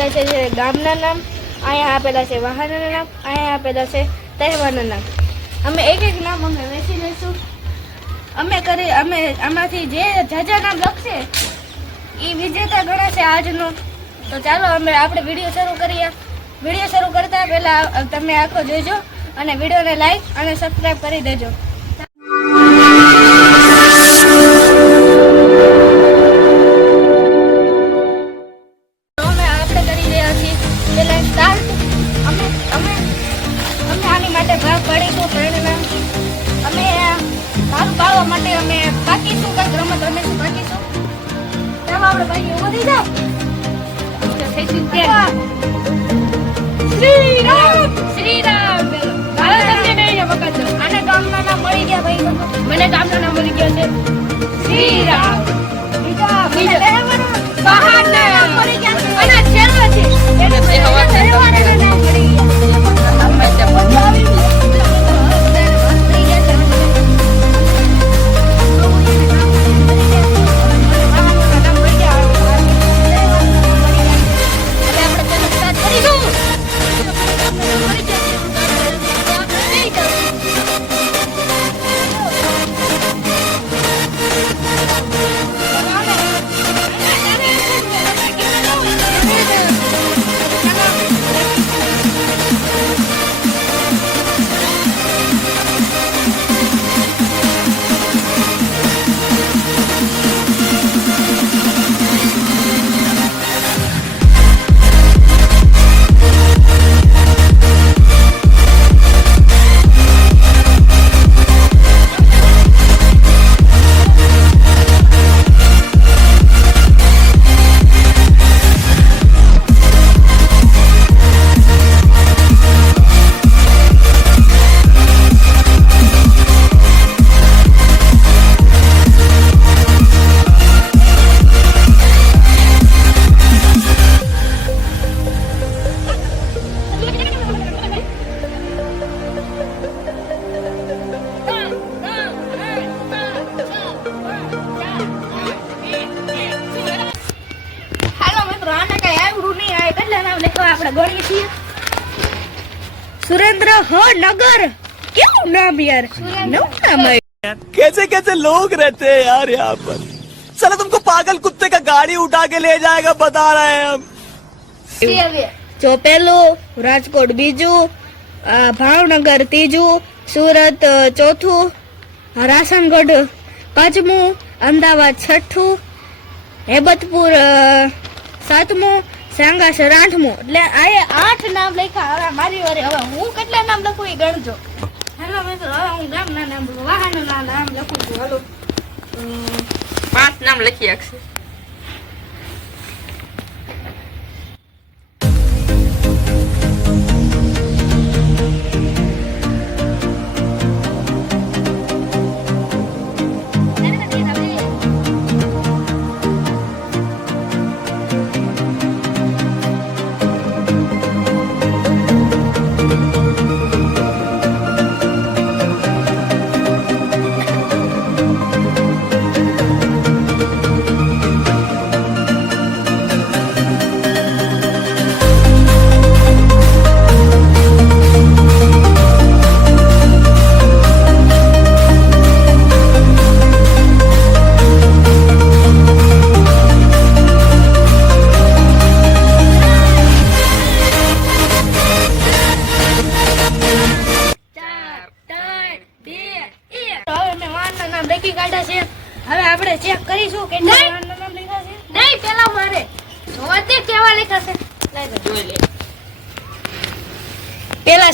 આપેલા છે જે ગામના નામ, અહીંયા આપેલા છે વાહનના નામ, અહીંયા આપેલા છે તહેવારના નામ. અમે એક એક નામ અમે વેચી લઈશું. અમે કરી, અમે આમાંથી જે જાજા નામ લખશે, એ વિજેતા ગણાશે આજનો. તો ચાલો અમે આપણે વીડિયો શરૂ કરીએ. વીડિયો શરૂ કરતા પહેલાં તમે આખો જોજો અને વિડીયોને લાઈક અને સબસ્ક્રાઈબ કરી દેજો. આપણે ભાઈ ઊભો થઈ જાઓ શ્રી રામ શ્રી રામ હાલો તમને નહીં પકડજો આને ગામના નામ મળી ગયા ભાઈ? મને ગામના નામ મળી ગયા છે. શ્રી રામ આવે કેટલા નામ લખવા આપણે ગણીએ છીએ સુરેન્દ્ર હ નગર કેવું નામ યાર નવું નામ આવ્યું. कैसे कैसे लोग रहते हैं यार यहाँ पर चलो तुमको पागल कुत्ते का गाड़ी उठा के ले जाएगा बता रहे हैं हम જો પેલું રાજકોટ બીજું અ, ભાવનગર ત્રીજું સુરત અ, ચોથું રાસનગઢ પાંચમું અમદાવાદ છઠ્ઠું હેબતપુર અ, સાતમું સાંગાસર આઠમો એટલે આ આઠ નામ લખ્યા. હવે મારી વારે હવે હું કેટલા નામ લખું એ ગણજો. હેલો મિત્રો હવે હું ગામના નામ વાહનના નામ લખું છું. હાલો. પાંચ નામ લખી આપશે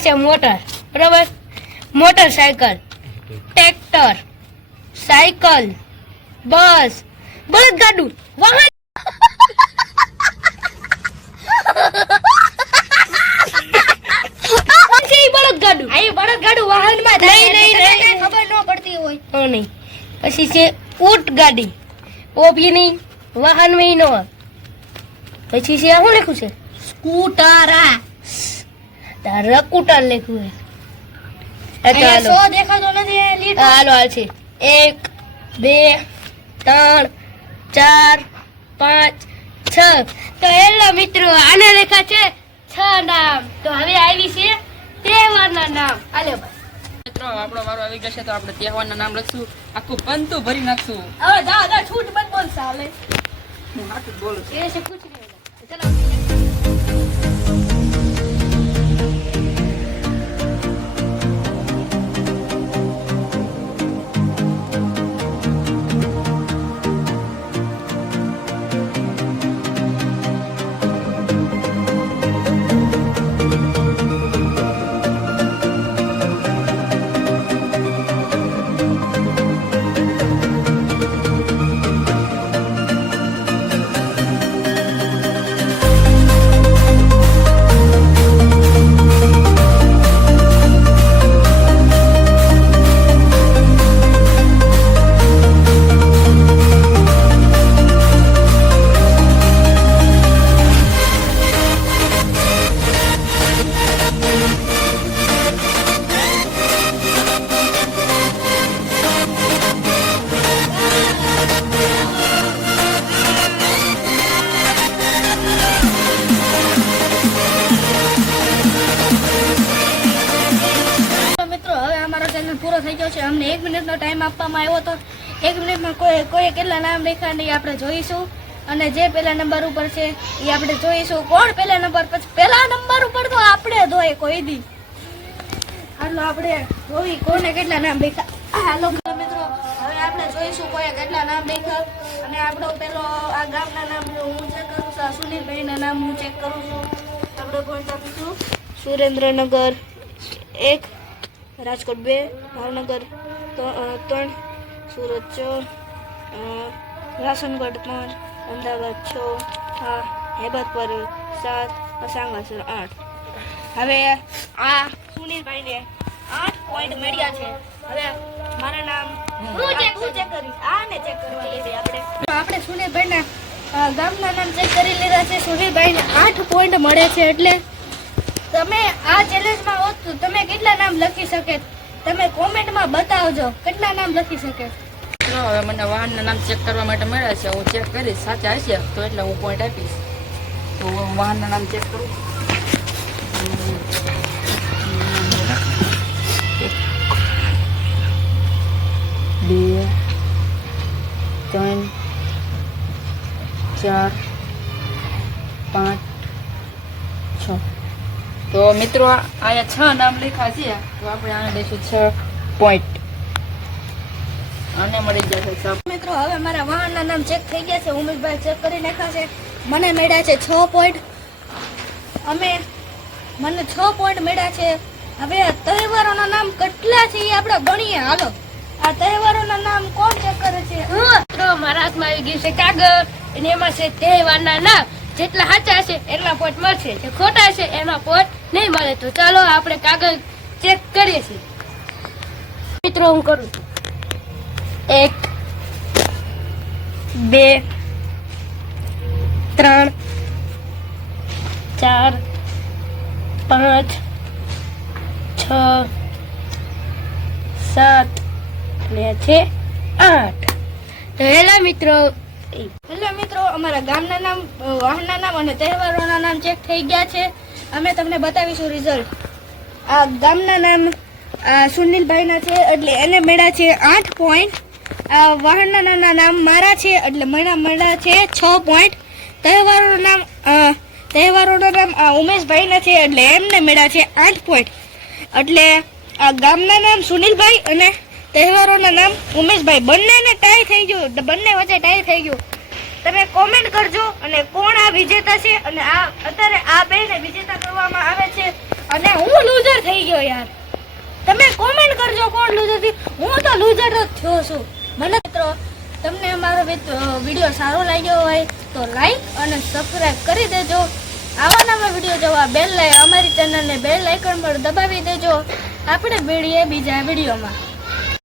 છે મોટર બરાબર? મોટરસાયકલ ટ્રેક્ટર સાયકલ બસ બળદગાડું વાહન. બળદગાડું આ બળદગાડું વાહનમાં નહીં, નહીં, નહીં. ખબર ન પડતી હોય. તો નહીં. પછી છે ઊંટ ગાડી. ઓ બી નહીં વાહનમાં નો પછી છે શું લખ્યું છે? સ્કૂટરા. તારે કુટર લખ્યું છે એ તો અહીંયા હાલો. સો દેખાતો નથી લીટર હાલો હાલ છે. એક બે ત્રણ ચાર પાંચ છ. તો હેલો મિત્રો આને લેખા છે છ નામ. તો હવે આવી છે તહેવારના નામ. આલે ભાઈ મિત્રો આપણો વારો આવી ગયો છે તો આપણે તહેવારના નામ લખશું. આખું પંતું ભરી નાખશું. હવે જા જા છૂટ બંધ બોલ સાલે હું હાથ બોલું એ છે કુછ નહીં ચલો એક મિનિટનો ટાઈમ આપવામાં આવ્યો હતો એક મિનિટમાં કોઈ કોઈ કેટલા નામ લખ્યા નહીં આપણે જોઈશું. અને જે પહેલા નંબર ઉપર છે એ આપણે જોઈશું. કોણ પહેલા નંબર પછી પહેલા નંબર ઉપર તો આપણે ધોઈએ કોઈ દી. હાલો આપણે જોઈ કોને કેટલા નામ લખ્યા. હાલો મિત્રો, હવે આપણે જોઈશું કોઈ કેટલા નામ લખ્યા. અને આપણો પેલો આ ગામના નામ હું ચેક કરું છું. સુનિલભાઈના નામ હું ચેક કરું છું. આપણે કોણ આપીશું. સુરેન્દ્રનગર એક રાજકોટ બે ભાવનગર ત્રણ સુરત અ, રાસનગઢ પાંચ અમદાવાદ છ હા હેબતપર સાત સાંગાસર આઠ. હવે આ સુનિલભાઈને આઠ પોઈન્ટ મળ્યા છે. હવે મારા નામ હું ચેક ચેક કરીશ આને ચેક કરવા દે આપણે. આપણે સુનિલભાઈના ગામના નામ ચેક કરી લીધા છે. સુનિલભાઈને આઠ પોઈન્ટ મળે છે એટલે તમે આ ચેલેન્જમાં હોત તો તમે કેટલા નામ લખી શકે? તમે કોમેન્ટમાં બતાવજો. કેટલા નામ લખી શકે? હવે મને વાહનના નામ ચેક કરવા માટે મળ્યા છે. હું ચેક કરીશ. સાચા હશે તો એટલે હું પોઈન્ટ આપીશ. તો હું વાહનના નામ ચેક કરું. બે, ત્રણ, ચાર, પાંચ, છ. તો મિત્રો, અહીંયા છ નામ લખ્યા છે. તો આપણે આને લઈશું છ પોઈન્ટ આને મળી જશે મિત્રો, હવે મારા વાહનના નામ ચેક થઈ ગયા છે. ઉમેશભાઈ ચેક કરી નાખ્યા છે. મને મળ્યા છે છ પોઈન્ટ અમે, મને છ પોઈન્ટ મળ્યા છે. હવે આ તહેવારોના નામ કેટલા છે એ આપણે ગણીએ. હાલો. આ તહેવારોના નામ કોણ ચેક કરે છે? મિત્રો, મારા હાથમાં આવી ગયું છે કાગળ. અને એમાં છે તહેવારના નામ. જેટલા સાચા છે એટલા પોઈન્ટ મળશે. જે ખોટા છે એના પોઈન્ટ નહીં મળે તો ચાલો આપણે કાગળ ચેક કરીએ છીએ. મિત્રો, હું કરું છું. એક, બે, ત્રણ, ચાર, પાંચ, છ, સાત ને છે આઠ. તો હેલા મિત્રો. હેલો મિત્રો, અમારા ગામના નામ વાહનના નામ અને તહેવારોના નામ ચેક થઈ ગયા છે. અમે તમને બતાવીશું રિઝલ્ટ આ ગામના નામ સુનિલભાઈના છે, એટલે એને મળ્યા છે આઠ પોઈન્ટ આ વાહનના નામ મારા છે, એટલે મને મળ્યા છે છ પોઈન્ટ તહેવારોનું નામ તહેવારોનું નામ ઉમેશભાઈના છે, એટલે એમને મળ્યા છે આઠ પોઈન્ટ એટલે આ ગામના નામ સુનિલભાઈ અને તહેવારોના નામ ઉમેશભાઈ. બંનેને ટાઈ થઈ ગયું. બંને વચ્ચે ટાઈ થઈ ગયું. તમે કોમેન્ટ કરજો અને કોણ આ વિજેતા છે અને આ અત્યારે આ બેને વિજેતા કરવામાં આવે છે અને હું લૂઝર થઈ ગયો યાર. તમે કોમેન્ટ કરજો કોણ લૂઝરથી હું તો લૂઝર જ થયો છું. મને મિત્રો તમને અમારો વીડિયો સારો લાગ્યો હોય તો લાઈક અને સબસ્ક્રાઈબ કરી દેજો. આવા વીડિયો જોવા બેલ લાઈ અમારી ચેનલને બેલ આઇકન પર દબાવી દેજો. આપણે મળીએ બીજા વિડીયોમાં.